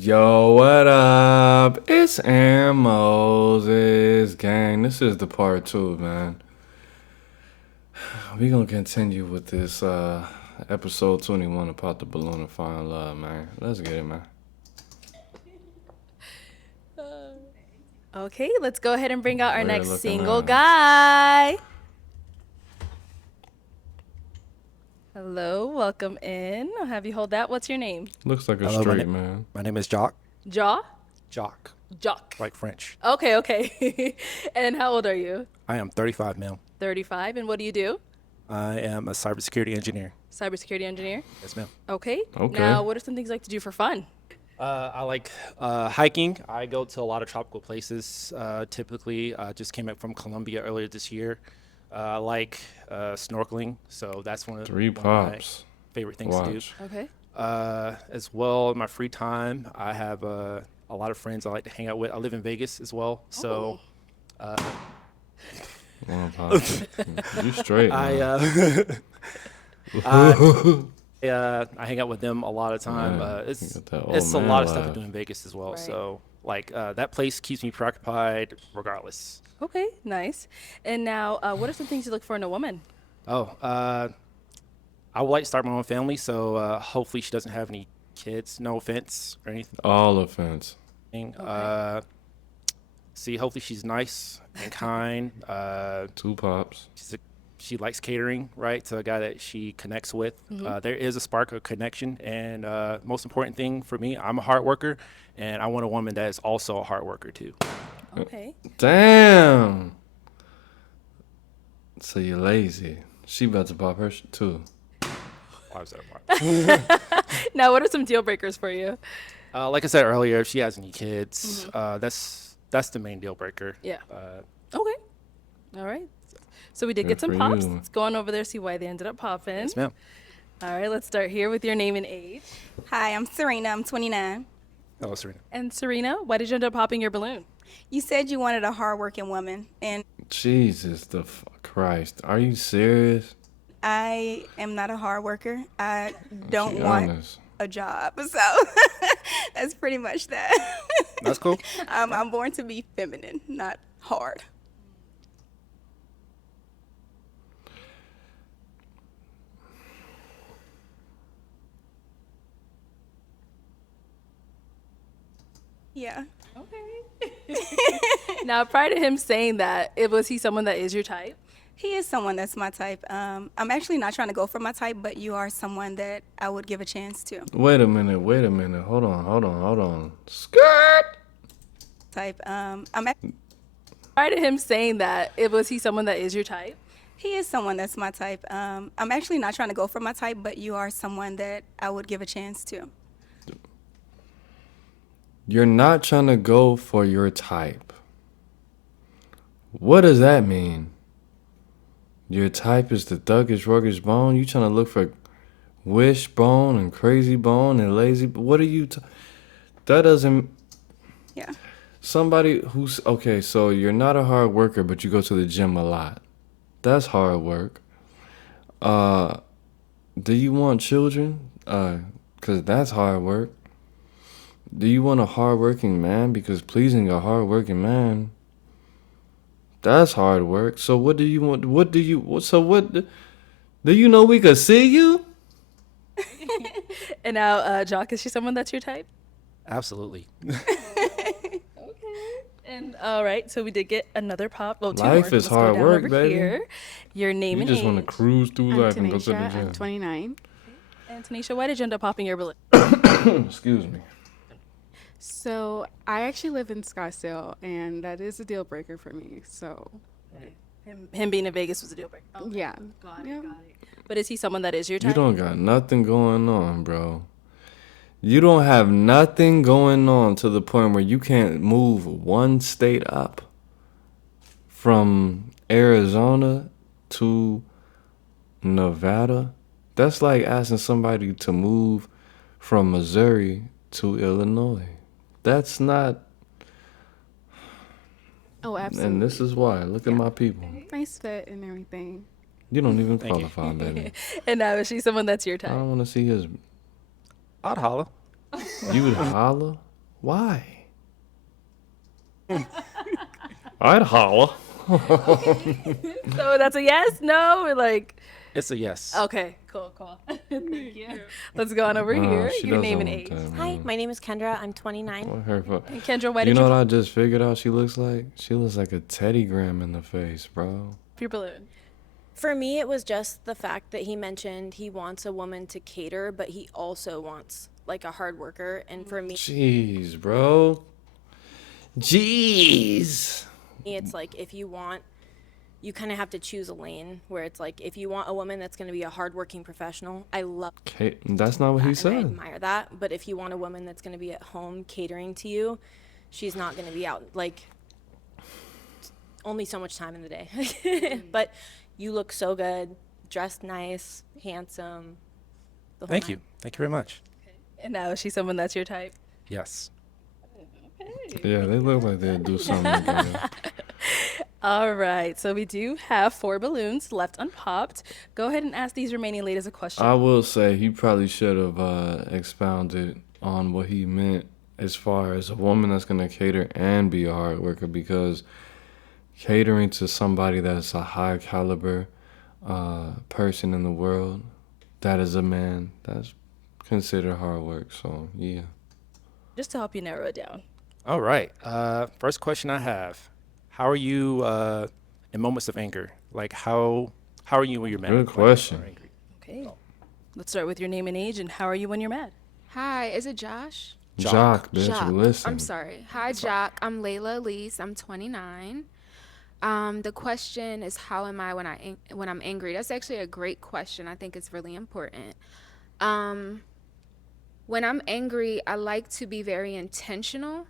Yo, what up? It's Aaron Moses, gang. This is the part two, man. We gonna continue with this episode 21 about the balloon and find love, man. Let's get it, man. Okay, let's go ahead and bring out our Weird next looking single man. guy. Hello, welcome in. I'll have you hold that. What's your name? Looks like a Hello, straight man. My name is Jock. Jaw? Jock, Jock. like French. Okay. And how old are you? I am 35 male. 35. And what do you do? I am a cybersecurity engineer. Cybersecurity engineer. Yes, ma'am. Okay. Okay. Now, what are some things you like to do for fun? I like hiking. I go to a lot of tropical places. Typically, I just came back from Colombia earlier this year. I like snorkeling, so that's one of Three one of my pops. favorite things to Watch. Okay. do. As well, in my free time, I have a lot of friends I like to hang out with. I live in Vegas as well, so One pops. You straight, man. I hang out with them a lot of time. Yeah, It's you got that old it's a man lot of stuff to laugh. do in Vegas as well. Right. So like that place keeps me preoccupied regardless. Okay, nice. And now, what are some things you look for in a woman? I would like to start my own family, so hopefully she doesn't have any kids. No offense or anything. All offense. See, hopefully she's nice and kind. Two pops. She likes catering, right? To a guy that she connects with. There is a spark of connection. And most important thing for me, I'm a hard worker. And I want a woman that is also a hard worker, too. Okay. Damn. So you're lazy. She about to pop her too. Why was that apart? Now, what are some deal breakers for you? Like I said earlier, if she has any kids, that's the main deal breaker. Yeah. Okay. All right. So we did get Good some for pops. you. Let's go on over there, see why they ended up popping. Yes, ma'am. All right, let's start here with your name and age. Hi, I'm Serena. I'm 29. Hello, Serena. And Serena, why did you end up popping your balloon? You said you wanted a hardworking woman, and Jesus Christ. Are you serious? I am not a hard worker. I don't Be want honest. a job, so that's pretty much that. That's cool. I'm born to be feminine, not hard. Yeah. Okay. Now, prior to him saying that, was he someone that is your type? He is someone that's my type. I'm actually not trying to go for my type, but you are someone that I would give a chance to. Wait a minute. Hold on. Skirt! Type. Prior to him saying that, was he someone that is your type? He is someone that's my type. I'm actually not trying to go for my type, but you are someone that I would give a chance to. You're not trying to go for your type. What does that mean? Your type is the thuggish, ruggish bone? You trying to look for wishbone and crazy bone and lazy? What are you? That doesn't. Yeah. Somebody who's okay. So you're not a hard worker, but you go to the gym a lot. That's hard work. Do you want children? 'Cause that's hard work. Do you want a hardworking man? Because pleasing a hardworking man, that's hard work. So what do you want? Do you know we could see you? And now, Jock, is she someone that's your type? Absolutely. Okay. And all right, so we did get another pop. Well, two Life more. is Let's go hard down work, over baby. Here. Your name You and just age. want to cruise through I'm life and go to the Tanisha. I'm gym. 29. And Tanisha, why did you end up popping your balloon? Excuse me. So I actually live in Scottsdale, and that is a deal breaker for me. So Him being in Vegas was a deal breaker. Oh, yeah, got Yeah. it. But is he someone that is your type? You don't got nothing going on, bro. You don't have nothing going on to the point where you can't move one state up from Arizona to Nevada. That's like asking somebody to move from Missouri to Illinois. That's not. Oh, absolutely. And this is why. Look at my people. Nice fit and everything. You don't even Thank you. qualify, baby. And is she someone that's your I type? don't want to see his. I'd holla. You would holler? Why? I'd holla. So that's a yes, no, or like, It's a yes. okay, cool. Thank you. Let's go on over here. She Your doesn't name and want age. that, Hi, man. my name is Kendra. I'm 29. What her fu- And Kendra, why You did know you what I pop just figured out she looks like? She looks like a Teddy Graham in the face, bro. your balloon? For me, it was just the fact that he mentioned he wants a woman to cater, but he also wants like a hard worker. And for me, Jeez, bro. Jeez. it's like if you want, you kind of have to choose a lane where it's like if you want a woman that's going to be a hardworking professional, I love That's not what he that and I said. admire that. But if you want a woman that's going to be at home catering to you, she's not going to be out like only so much time in the day. But you look so good, dressed nice, handsome. the whole Thank nine. you. Thank you very much. And now is she someone that's your type? Yes. Yeah, they look like they'd do something together. All right, so we do have 4 balloons left unpopped. Go ahead and ask these remaining ladies a question. I will say he probably should have expounded on what he meant as far as a woman that's going to cater and be a hard worker, because catering to somebody that's a high caliber person in the world, that is a man, that's considered hard work. So, yeah. Just to help you narrow it down. All right. First question I have: how are you in moments of anger? Like how are you when you're mad? Good Like, when you're question. angry? Okay. Let's start with your name and age, and how are you when you're mad? Hi, is it Josh? Jock, bitch, Jock. listen. I'm sorry. Hi, Jock. I'm Layla Elise. I'm 29. The question is, how am I when I'm angry? That's actually a great question. I think it's really important. When I'm angry, I like to be very intentional.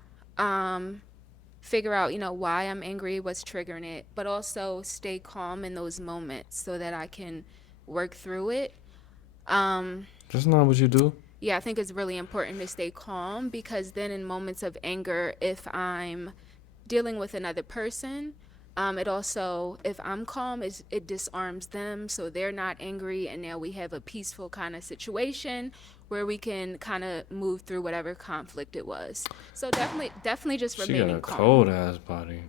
Figure out, why I'm angry, what's triggering it, but also stay calm in those moments so that I can work through it. That's not what you do. Yeah, I think it's really important to stay calm, because then in moments of anger, if I'm dealing with another person, it also, if I'm calm, it disarms them so they're not angry, and now we have a peaceful kind of situation where we can kind of move through whatever conflict it was. So definitely just She got remaining a calm. cold ass body.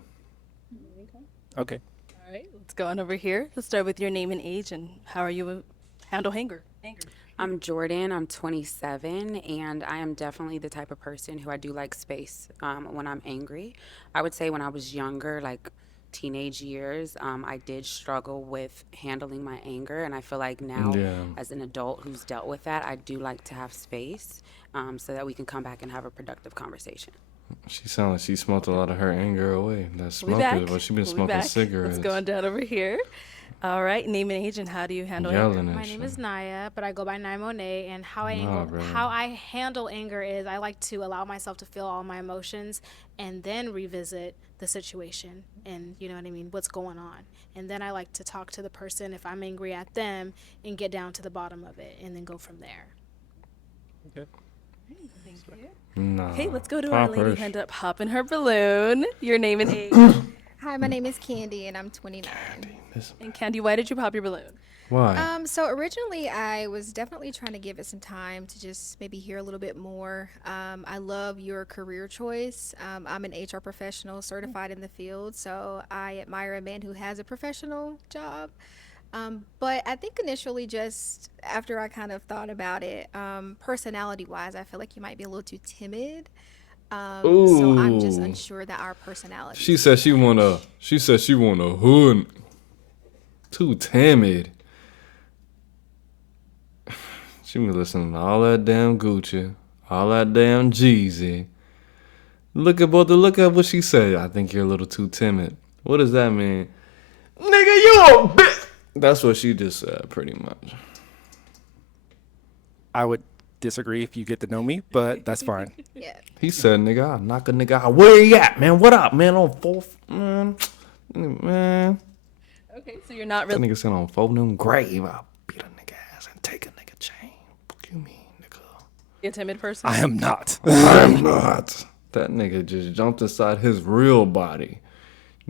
Okay. All right, let's go on over here. Let's start with your name and age, and how are you handle anger? I'm Jordan. I'm 27, and I am definitely the type of person who I do like space when I'm angry. I would say when I was younger, like teenage years, I did struggle with handling my anger, and I feel like now, Yeah. as an adult who's dealt with that, I do like to have space so that we can come back and have a productive conversation. She sounded like she smoked a lot of her anger away. That We'll be smoke back. is what she been We'll be smoking back. cigarettes. Let's go on down over here. All right, name and age, and how do you handle anger? Yelling My and name shit. is Naya, but I go by Naya Monet. And how bro. how I handle anger is I like to allow myself to feel all my emotions and then revisit the situation and what's going on. And then I like to talk to the person if I'm angry at them and get down to the bottom of it and then go from there. Okay. Nah. Okay, let's go to our Pop lady her. hand up, popping her balloon. Your name and age. Hi, my name is Candy, and I'm 29. And Candy, why did you pop your balloon? Why? So originally, I was definitely trying to give it some time to just maybe hear a little bit more. I love your career choice. I'm an HR professional certified in the field, so I admire a man who has a professional job. But I think initially, just after I kind of thought about it, personality-wise, I feel like you might be a little too timid. So I'm just Ooh. unsure that our personality. She said she want a hood. Too timid. She was listening to all that damn Gucci, all that damn Jeezy. Look at what she said. I think you're a little too timid. What does that mean? Nigga, you a bitch. That's what she just said, pretty much. I would disagree if you get to know me, but that's fine. Yeah. He said, nigga, I'll knock a nigga out. Where you at, man? What up, man? On fourth, man. Okay, so you're not That really. nigga said on fourth noon grave. I'll beat a nigga ass and take a nigga chain. What you mean, nigga? A timid person? I am not. I'm not. That nigga just jumped inside his real body.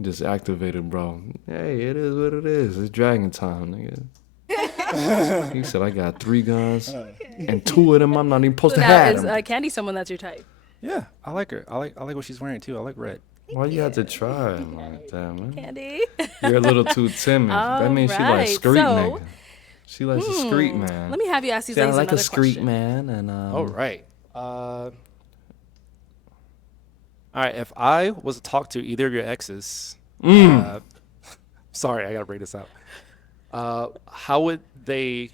Just activated, bro. Hey, it is what it is. It's dragon time, nigga. He said, I got 3 guns, and 2 of them I'm not even supposed So to now have is them. Candy someone that's your type? Yeah, I like her. I like what she's wearing too. I like red. Why you had to try him like that, man? Candy. You're a little too timid. That means she like Alright, street so, nigga. She likes a street man. Let me have you ask these See, I ladies like a another street question. man, and All right. All right. If I was to talk to either of your exes, sorry, I gotta break this out. How would they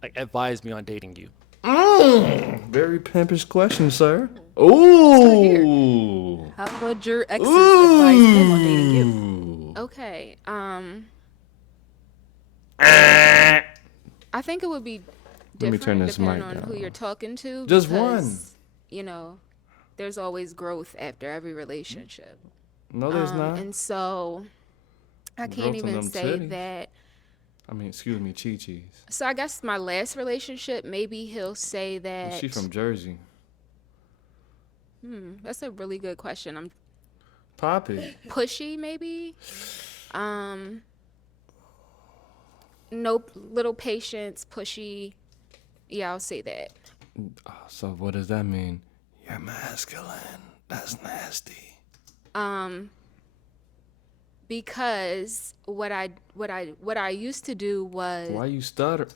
like advise me on dating you? very pimpish question, sir. Ooh. How would your exes advise him on dating you? Ooh. Okay. I think it would be Let me different turn this depending mic on who down. you're talking to. Just one. because, You know, there's always growth after every relationship. No, there's not. And so I can't Growth in even them say titties. that. I mean, excuse me, Chi-Chi's. So I guess my last relationship, maybe he'll say that. She from Jersey. That's a really good question. I'm Poppy. pushy, maybe. No little patience, pushy. Yeah, I'll say that. So what does that mean? You're masculine. That's nasty. Because what I used to do was Why you stutter?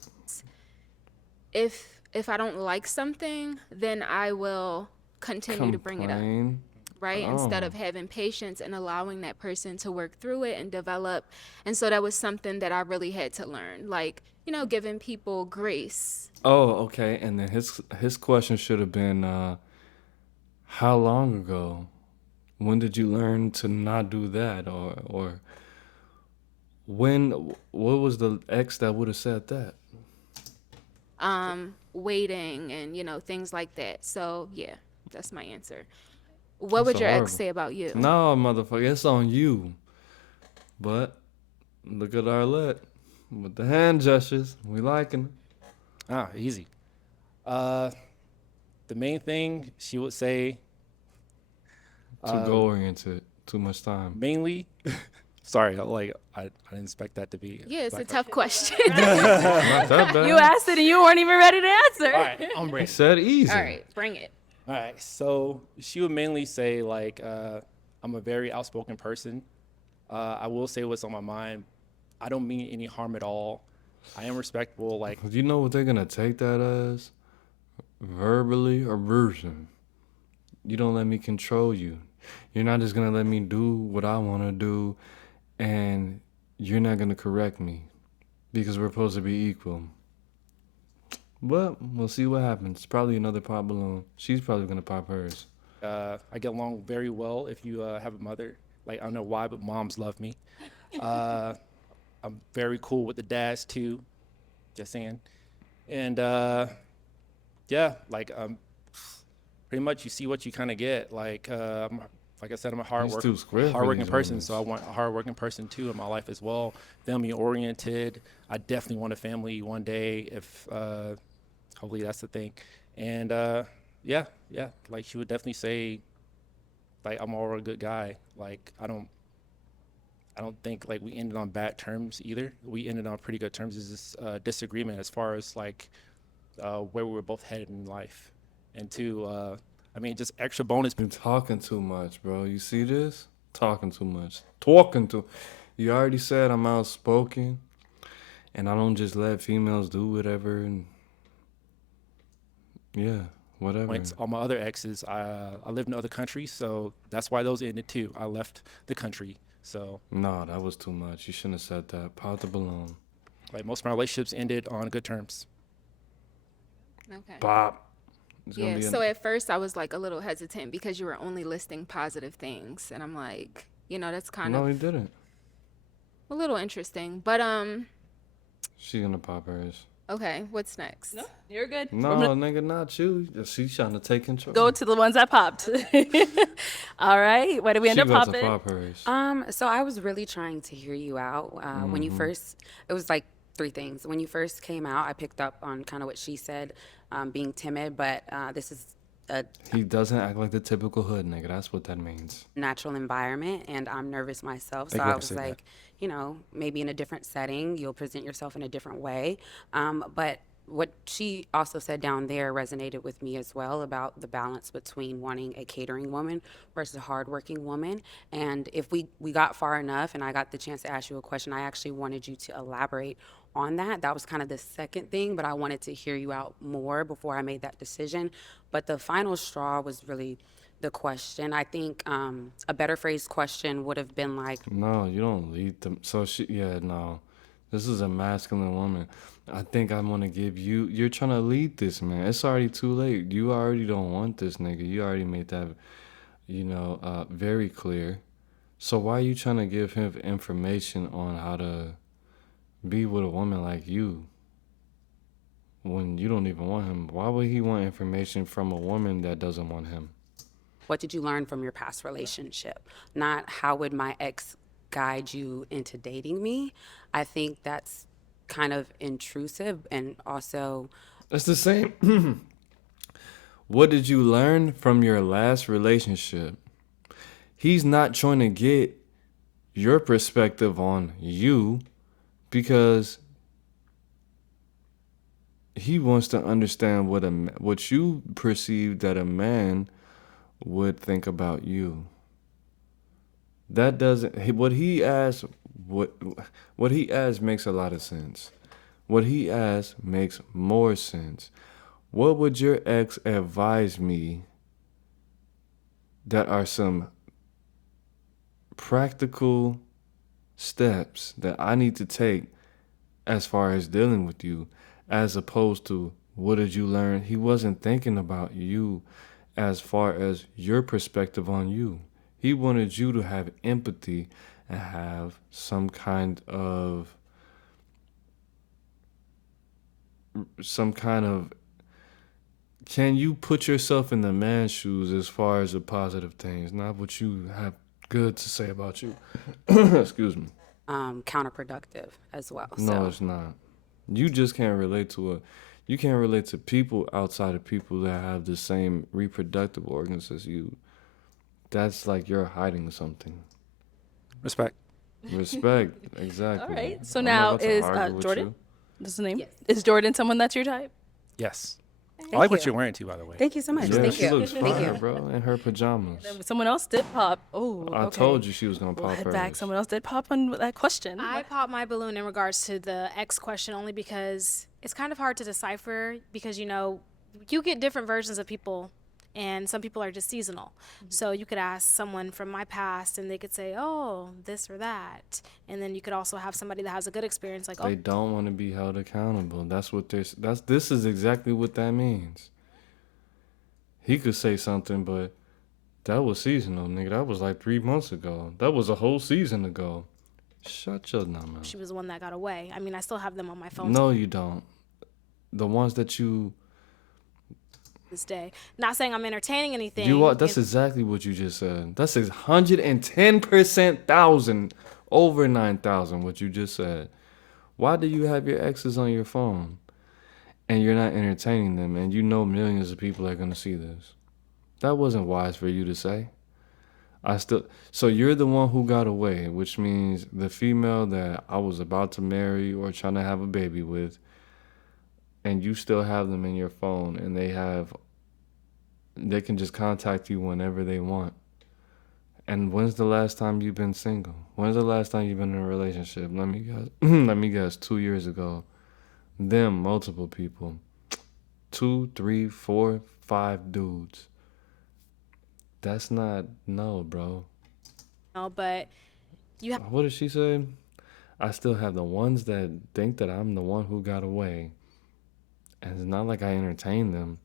if I don't like something, then I will continue to bring it up, Complain. right? Instead Oh. of having patience and allowing that person to work through it and develop. And so that was something that I really had to learn, like, giving people grace. Oh, okay. And then his question should have been, how long ago? When did you learn to not do that? Or what was the ex that would have said that? Waiting and things like that. So yeah, that's my answer. What would That's your horrible. ex say about you? No, motherfucker, it's on you. But look at Arlette with the hand gestures. We liking it. Easy. The main thing she would say, Too goal oriented. Too much time. mainly, sorry, I didn't expect that to be. Yeah, it's a like tough question. Not that bad. You asked it and you weren't even ready to answer. All right, I'm He ready. said easy. All right, bring it. All right, so she would mainly say like, I'm a very outspoken person. I will say what's on my mind. I don't mean any harm at all. I am respectful. Like, You know what they're gonna take that as? Verbally aversion. You don't let me control you. You're not just gonna let me do what I wanna do, and you're not gonna correct me because we're supposed to be equal. But we'll see what happens. Probably another pop balloon. She's probably gonna pop hers. I get along very well if you have a mother. Like, I don't know why, but moms love me. I'm very cool with the dads too. Just saying. And yeah, like pretty much you see what you kind of get. Like like I said, I'm a too square for hardworking these person, women. so I want a hardworking person too in my life as well. Family oriented. I definitely want a family one day. If hopefully that's the thing. And yeah, like she would definitely say, like, I'm all a good guy. Like, I don't think like we ended on bad terms either. We ended on pretty good terms. It's just disagreement as far as like where we were both headed in life. And two, I mean, just extra bonus. Been talking too much, bro. You see this? Talking too much. Talking too. You already said I'm outspoken, and I don't just let females do whatever. And yeah, whatever. Points. All my other exes, I lived in other countries, so that's why those ended too. I left the country, so No, that was too much. You shouldn't have said that. Pop the balloon. like most of my relationships ended on good terms. Okay. Pop. It's gonna Yeah, be so at first I was like a little hesitant because you were only listing positive things. And I'm like, that's kind No, of he didn't. a little interesting. But, She's gonna pop hers. okay, what's next? No, you're good. No, I'm gonna nigga, not you. She's trying to take control. go to the ones that popped. All right. Where did we end She up about to popping? pop hers. So I was really trying to hear you out. When you first, it was like three things. When you first came out, I picked up on kind of what she said, being timid, but this is a He doesn't act like the typical hood nigga. That's what that means. natural environment, and I'm nervous myself. So you I gotta was say that. like, maybe in a different setting, you'll present yourself in a different way. But what she also said down there resonated with me as well about the balance between wanting a catering woman versus a hardworking woman. And if we got far enough and I got the chance to ask you a question, I actually wanted you to elaborate on that. That was kind of the second thing, but I wanted to hear you out more before I made that decision. But the final straw was really the question. I think a better phrased question would have been like, No, you don't lead them. So no. This is a masculine woman. I think I'm gonna give you. You're trying to lead this man. It's already too late. You already don't want this nigga. You already made that, very clear. So why are you trying to give him information on how to be with a woman like you when you don't even want him? Why would he want information from a woman that doesn't want him? what did you learn from your past relationship? Not how would my ex guide you into dating me? I think that's kind of intrusive and also. It's the same. What did you learn from your last relationship? He's not trying to get your perspective on you because he wants to understand what you perceive that a man would think about you. That doesn't what he asks makes a lot of sense. What he asks makes more sense. What would your ex advise me that are some practical steps that I need to take as far as dealing with you, as opposed to what did you learn? He wasn't thinking about you as far as your perspective on you. He wanted you to have empathy and have some kind of can you put yourself in the man's shoes as far as the positive things, not what you have good to say about you. Excuse me. Counterproductive as well. No, it's not. You just can't relate to you can't relate to people outside of people that have the same reproductive organs as you. That's like you're hiding something. Respect. Respect, exactly. All right. So I'm not now about to is argue with Jordan? you. That's the name? Yes. Is Jordan someone that's your type? Yes. Thank I like what you. you're wearing too, by the way. Thank you so much. Yeah, Thank she you. looks Thank fire, you. bro, in her pajamas. Someone else did pop. Oh, I okay. told you she was gonna We'll pop head hers. back. Someone else did pop on that question. I popped my balloon in regards to the X question only because it's kind of hard to decipher because, you get different versions of people and some people are just seasonal. So you could ask someone from my past and they could say, oh, this or that. And then you could also have somebody that has a good experience like, They don't want to be held accountable. That's what this is exactly what that means. He could say something, but that was seasonal, nigga. That was like 3 months ago. That was a whole season ago. Shut your dumb mouth. she was the one that got away. I mean, I still have them on my phone No, you don't. The ones that you to this day. Not saying I'm entertaining anything. you are. That's exactly what you just said. That's 110,000 over 9,000. What you just said. Why do you have your exes on your phone, and you're not entertaining them, and you know millions of people are gonna see this? That wasn't wise for you to say. So you're the one who got away, which means the female that I was about to marry or trying to have a baby with, and you still have them in your phone, and they can just contact you whenever they want. And when's the last time you've been single? When's the last time you've been in a relationship? Let me guess. Let me guess. 2 years ago. Them, multiple people. 2, 3, 4, 5 dudes. That's not, no, bro. But you have What did she say? I still have the ones that think that I'm the one who got away. And it's not like I entertain them.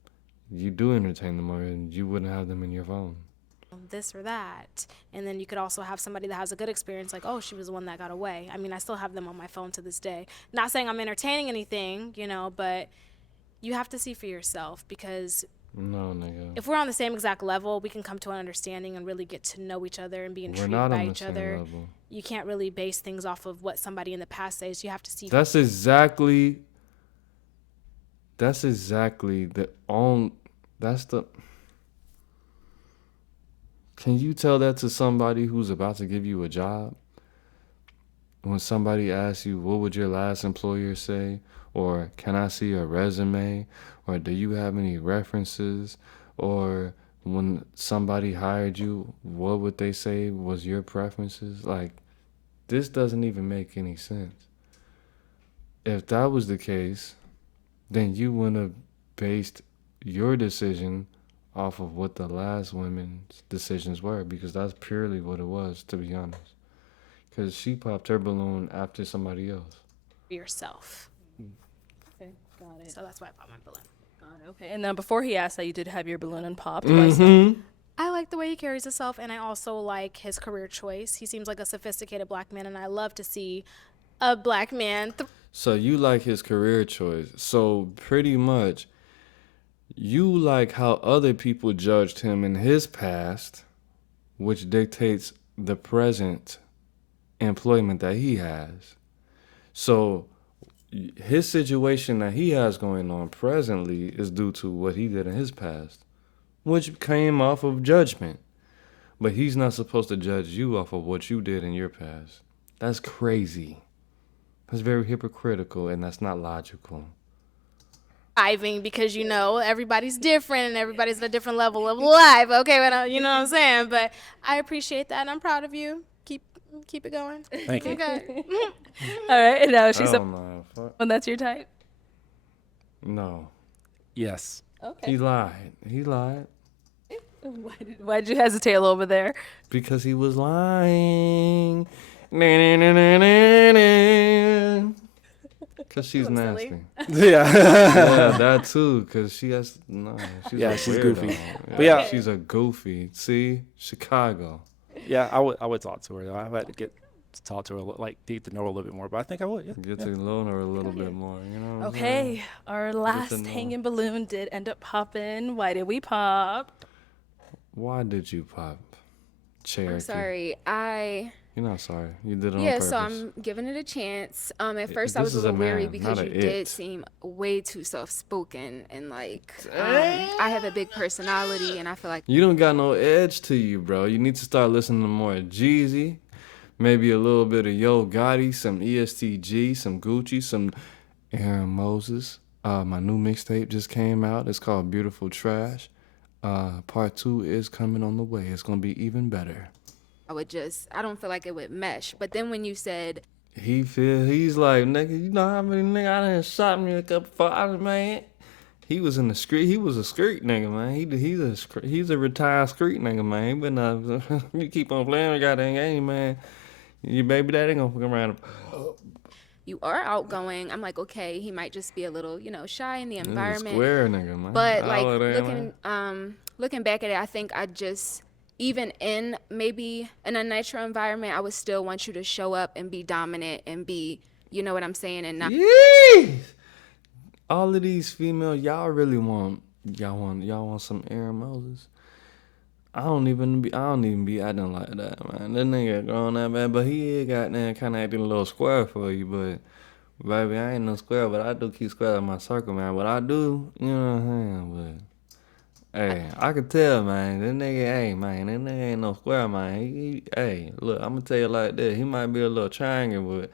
You do entertain them, or you wouldn't have them in your phone. this or that. And then you could also have somebody that has a good experience like, oh, she was the one that got away. I mean, I still have them on my phone to this day. Not saying I'm entertaining anything, but you have to see for yourself because No, nigga. if we're on the same exact level, we can come to an understanding and really get to know each other and be We're intrigued not by on the each same other. level. You can't really base things off of what somebody in the past says. You have to see. That's exactly the Can you tell that to somebody who's about to give you a job? when somebody asks you, what would your last employer say? Or can I see a resume? Or do you have any references? Or when somebody hired you, what would they say was your preferences? Like, this doesn't even make any sense. If that was the case, then you wouldn't have based your decision off of what the last women's decisions were, because that's purely what it was, to be honest. Because she popped her balloon after somebody else. Yourself. Okay, got it. So that's why I bought my balloon. Got it. Okay, and then before he asked that, you did have your balloon unpopped. I like the way he carries himself, and I also like his career choice. He seems like a sophisticated black man, and I love to see a black man. So you like his career choice. So pretty much, you like how other people judged him in his past, which dictates the present employment that he has. So his situation that he has going on presently is due to what he did in his past, which came off of judgment. But he's not supposed to judge you off of what you did in your past. That's crazy. That's very hypocritical, and that's not logical. Striving, because you know everybody's different and everybody's at a different level of life. Okay, but you know what I'm saying. But I appreciate that, and I'm proud of you. Keep it going. Thank you. Okay. All right, and now she's Oh my fuck. when that's your type. No. Yes. Okay. He lied. Why'd you hesitate a little bit there? Because he was lying. Because she's nasty. Yeah. Yeah, that too. Because she has she's Yeah, a she's weirdo. goofy. Yeah, But yeah. she's a goofy. See, Chicago. Yeah, I would talk to her though. I had to get to talk to her, like get to know her a little bit more. But I think I would. Yeah. Get to know her a little bit more. You know. What I'm saying? Okay, our last know. hanging balloon did end up popping. Why did we pop? Why did you pop? Cherokee. I'm sorry. You're not sorry. You did it on Yeah, purpose. so I'm giving it a chance. At first, I this was a is a little weary man, because not you a did it. seem way too soft-spoken, and like I have a big personality, and I feel like You don't got no edge to you, bro. You need to start listening to more Jeezy, maybe a little bit of Yo Gotti, some ESTG, some Gucci, some Aaron Moses. My new mixtape just came out. It's called Beautiful Trash. Part 2 is coming on the way. It's gonna be even better. I don't feel like it would mesh. But then when you said, He's like, nigga, you know how many nigga I done shot me a couple fathers, man. He was in the street. He was a street nigga, man. He's a retired street nigga, man. But you keep on playing the goddamn game, man. Your baby daddy gonna fuck around. you are outgoing, I'm like, okay, he might just be a little, shy in the He's a environment. square nigga, man. But like All of that, man. looking back at it, I think I just, even in maybe in a natural environment, I would still want you to show up and be dominant and be, you know what I'm saying, and not. Yeesh. All of these females, y'all want some Aaron Moses. I don't even be acting like that, man. That nigga grown that bad, but he is goddamn kind of acting a little square for you, but baby, I ain't no square, but I do keep square in my circle, man. But I do, you know what I'm saying? But hey, I could tell, man. That nigga ain't no square, man. Hey, look, I'm gonna tell you like this. He might be a little triangle, but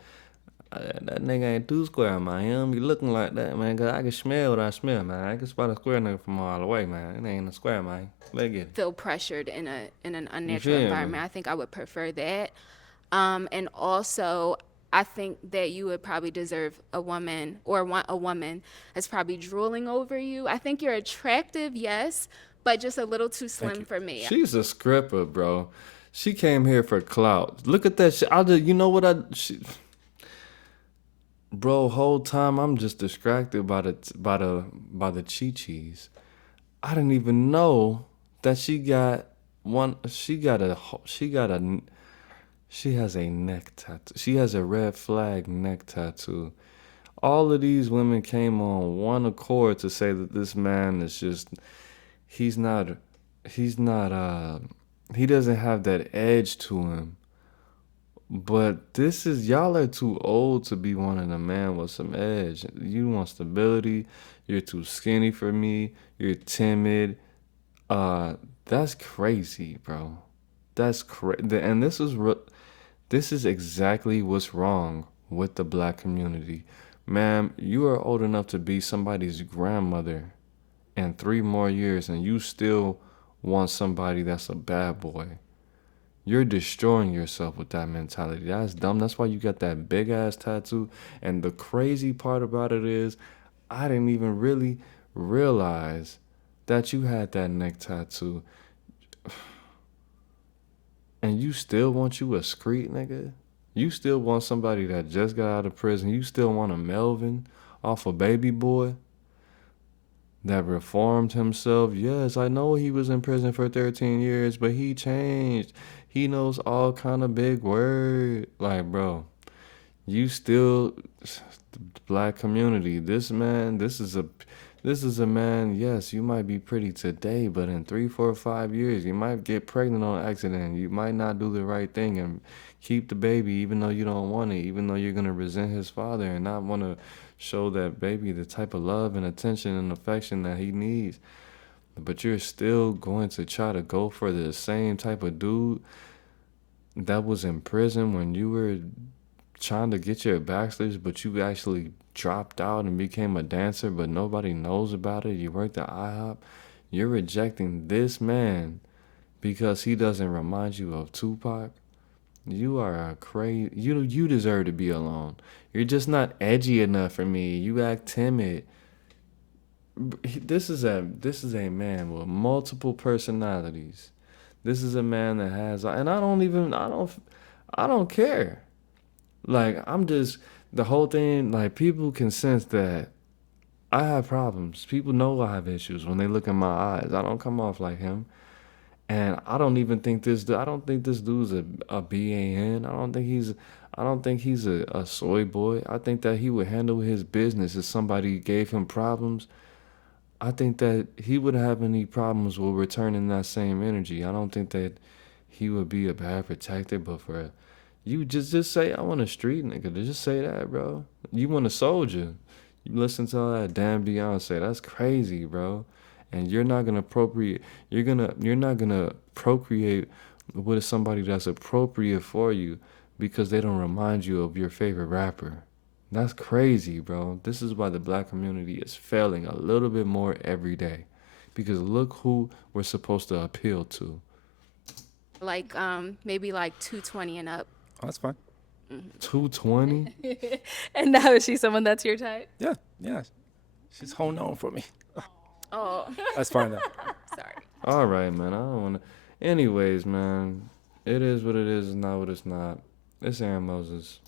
that nigga ain't too square, man. He don't be looking like that, man. Cause I can smell what I smell, man. I can spot a square nigga from all the way, man. It ain't a square, man. Let's get it. Feel pressured in an unnatural feel me? environment. I think I would prefer that. And also, I think that you would probably deserve a woman or want a woman that's probably drooling over you. I think you're attractive, yes, but just a little too slim for me. She's a scripper, bro. She came here for clout. Look at that shit. You know what bro, whole time I'm just distracted by the chi-chis. I didn't even know that she has a neck tattoo. She has a red flag neck tattoo. All of these women came on one accord to say that this man is just, he doesn't have that edge to him. But y'all are too old to be wanting a man with some edge. You want stability. You're too skinny for me. You're timid. That's crazy, bro. That's crazy. And This is exactly what's wrong with the black community. Ma'am, you are old enough to be somebody's grandmother in 3 more years, and you still want somebody that's a bad boy. You're destroying yourself with that mentality. That's dumb. That's why you got that big ass tattoo. And the crazy part about it is, I didn't even really realize that you had that neck tattoo. And you still want you a screet, nigga? You still want somebody that just got out of prison? You still want a Melvin off a Baby Boy that reformed himself? Yes, I know he was in prison for 13 years, but he changed. He knows all kind of big word. Like, bro, you still, the black community. This man, this is a man. Yes, you might be pretty today, but in 3, 4, 5 years, you might get pregnant on accident. You might not do the right thing and keep the baby, even though you don't want it. Even though you're gonna resent his father and not want to show that baby the type of love and attention and affection that he needs. But you're still going to try to go for the same type of dude that was in prison when you were trying to get your bachelor's, but you actually dropped out and became a dancer, but nobody knows about it. You worked at IHOP. You're rejecting this man because he doesn't remind you of Tupac. You are a crazy. You deserve to be alone. You're just not edgy enough for me. You act timid. This is a man with multiple personalities. This is a man that has, and I don't care. Like, I'm just, the whole thing, like, people can sense that I have problems. People know I have issues when they look in my eyes. I don't come off like him. And I don't think this dude's a BAN. I don't think he's a soy boy. I think that he would handle his business if somebody gave him problems. I think that he would have any problems with returning that same energy. I don't think that he would be a bad protector, but for you just say, I want a street nigga. Just say that, bro. You want a soldier. You listen to all that damn Beyonce. That's crazy, bro. And you're not gonna appropriate. You're not gonna procreate with somebody that's appropriate for you because they don't remind you of your favorite rapper. That's crazy, bro. This is why the black community is failing a little bit more every day. Because look who we're supposed to appeal to. Like maybe like 220 and up. Oh, that's fine. 220? And now is she someone that's your type? Yeah. She's holding on for me. Oh, That's fine though. sorry. All right, man. I don't want to. Anyways, man. It is what it is. It's not what it's not. It's Aaron Moses.